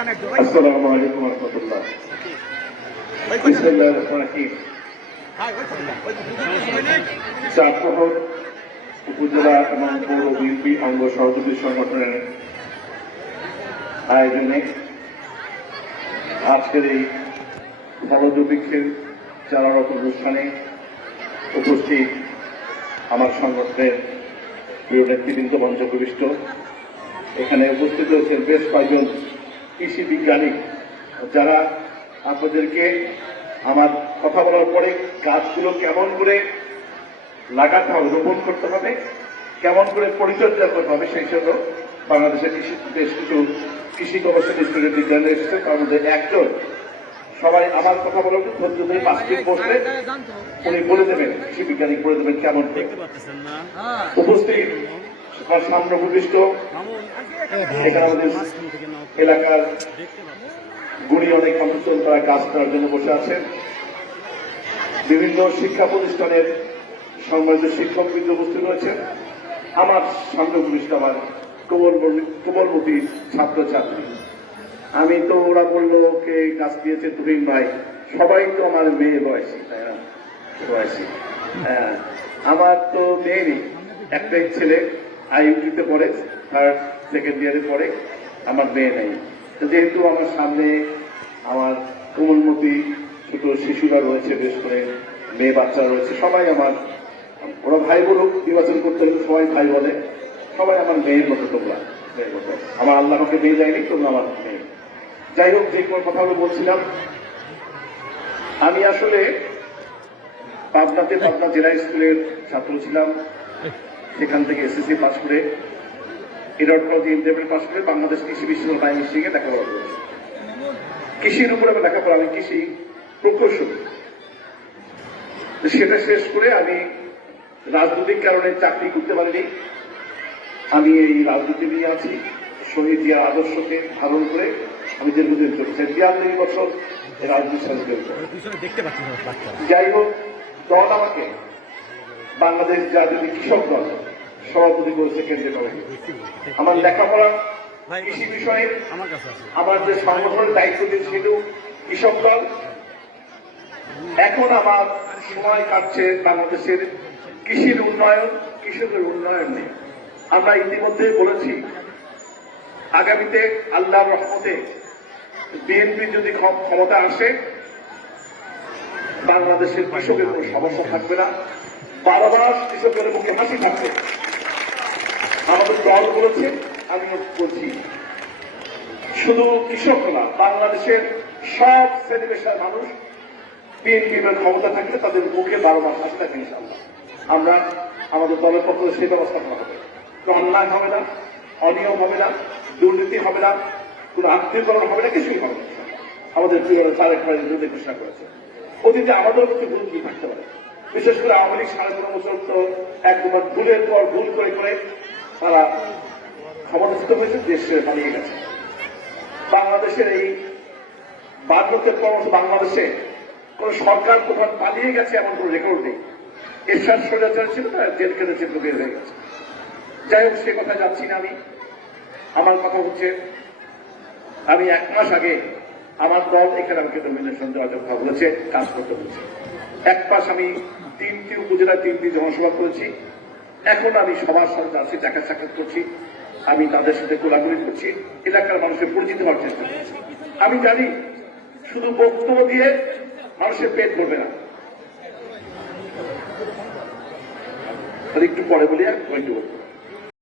আসসালামু আলাইকুম ওয়া রাহমাতুল্লাহ। বিসমিল্লাহির রহমানির রহিম। চাঁদশহর উপজেলা এবং পৌর বিএনপি অঙ্গ সহযোগী সংগঠনের আয়োজনে আজকের এই ফলদবৃক্ষের চারারোপণ অনুষ্ঠানে উপস্থিত আমার সংগঠনের প্রিয় নেতৃবৃন্দ, মঞ্চ প্রবিষ্ট, এখানে উপস্থিত হয়েছেন বেশ কয়েকজন কৃষি বিজ্ঞানী, যারা আপনাদেরকে আমার কথা বলার পরে গাছগুলো কেমন করে লাগাতে হবে, রোপণ করতে হবে, কেমন করে পরিচর্যা করতে হবে, সেই জন্য বাংলাদেশের বেশ কিছু কৃষি গবেষণা স্কুলের বিজ্ঞানী এসেছে। তার মধ্যে একজন, সবাই আমার কথা বলার ধৈর্য ধরে 5 মিনিট বসলে উনি বলে দেবেন, কৃষি বিজ্ঞানী বলে দেবেন কেমন উপস্থিত সামনে উপবিষ্ট এখানে আমাদের এলাকার গুণী অনেক মানুষজন তারা কাজ করার জন্য বসে আছেন। বিভিন্ন শিক্ষা প্রতিষ্ঠানের সম্মানিত শিক্ষকবৃন্দ উপস্থিত রয়েছেন। আমার সামনে উপবিষ্ট আমার কোমলমতি ছাত্রছাত্রী। আমি তো, ওরা বললো কে কাজ দিয়েছে তুহিন ভাই, সবাই তো আমার মেয়ে বয়সী, তাই না? বয়সী, হ্যাঁ। আমার তো মেয়ে নেই, একটাই ছেলে আইইউটিতে পড়ে, 3rd সেকেন্ড ইয়ারে পড়ে। আমার মেয়ে নেই। যেহেতু আমার সামনে আমার কোমলমতি ছোট শিশুরা রয়েছে, বেশ করে মেয়ে বাচ্চা রয়েছে, সবাই আমার, ওরা ভাই বলুক, নির্বাচন করতে হলে সবাই ভাই বলে, সবাই আমার মেয়ের মতো। তোমরা মেয়ের মতো, আমার আল্লাহ আমাকে মেয়ে দেয়নি, তোমরা আমার মেয়ে। যাই হোক, যে কোনো কথা বলছিলাম, আমি আসলে পাবনা জেলা স্কুলের ছাত্র ছিলাম। সেখান থেকে এসএসসি পাস করে ইন্টারমিডিয়েট পাস করে বাংলাদেশ কৃষি বিশ্ববিদ্যালয় মিশিয়ে লেখাপড়া করেছি। কৃষির উপরে আমি লেখাপড়া, আমি কৃষি প্রকৌশলী। সেটা শেষ করে আমি রাজনৈতিক কারণে চাকরি করতে পারিনি। আমি এই রাজনীতি নিয়ে আছি, শহীদ জিয়ার আদর্শকে ধারণ করে আমি দীর্ঘদিন চলেছি, 42 বছর রাজনীতির সাথে জড়িত। যাই হোক, দল আমাকে বাংলাদেশ জাতীয় কৃষক দল সভাপতি করেছে কেন্দ্রীয় কমিটি। আমার লেখাপড়া কৃষি বিষয়ে আমার যে সংগঠনের দায়িত্ব দিয়েছে সেটাও কৃষক দল। এখন আমার সময় কাটছে বাংলাদেশের কৃষির উন্নয়ন, কৃষকের উন্নয়ন নেই। আমরা ইতিমধ্যে বলেছি, আগামীতে আল্লাহর রহমতে বিএনপি যদি ক্ষমতা আসে, বাংলাদেশের কৃষকের কোনো সমস্যা থাকবে না, 12 মাস কৃষকের মুখে হাসি থাকবে। আমাদের দল বলেছে, আমিও বলছি, শুধু কৃষক না, বাংলাদেশের সব শ্রেণী-পেশার মানুষ বিএনপির ক্ষমতা থাকলে তাদের মুখে 12 মাস হাসি থাকে ইনশাআল্লাহ। আমরা আমাদের দলের পক্ষ থেকে সেই ব্যবস্থা করা হবে। অন্যায় হবে না, অনিয়ম হবে না, দুর্নীতি হবে না, কোন আত্মীয়করণ হবে না, কিছুই হবে না। আমাদের প্রিয় তারেক ভাই বিরুদ্ধে ঘোষণা করেছে। অতীতে আমাদেরও কিছু দুর্নীতি থাকতে পারে, বিশেষ করে আওয়ামী লীগ 15.5 বছর তো একবার ভুলের পর ভুল করে তারা ক্ষমতাচ্যুত হয়েছে, দেশ ছেড়ে পালিয়ে গেছে। বাংলাদেশের এই 52 ক্রমশ বাংলাদেশে কোন সরকার কোথাও পালিয়ে গেছে এমন কোন রেকর্ড নেই। এরশাদ স্বৈরাচার ছিল, তারা জেল কেটেছে, বের হয়ে গেছে। যাই হোক, সে কথা যাচ্ছি না আমি। আমার কথা হচ্ছে, আমি 1 মাস আগে আমার দল এখানে আমাকে নমিনেশন দেওয়ার কথা বলেছে, কাজ করতে বলেছে। 1 মাস আমি 3টি উপজেলায় 3টি জনসভা করেছি। এখন আমি সবার সাথে আছি, দেখা সাক্ষাৎ করছি, আমি তাদের সাথে কোলাকুলি করছি, এলাকার মানুষের পরিচিত হওয়ার চেষ্টা করছি। আমি জানি শুধু বক্তব্য দিয়ে মানুষের পেট ভরবে না। একটু পরে বলি, একটু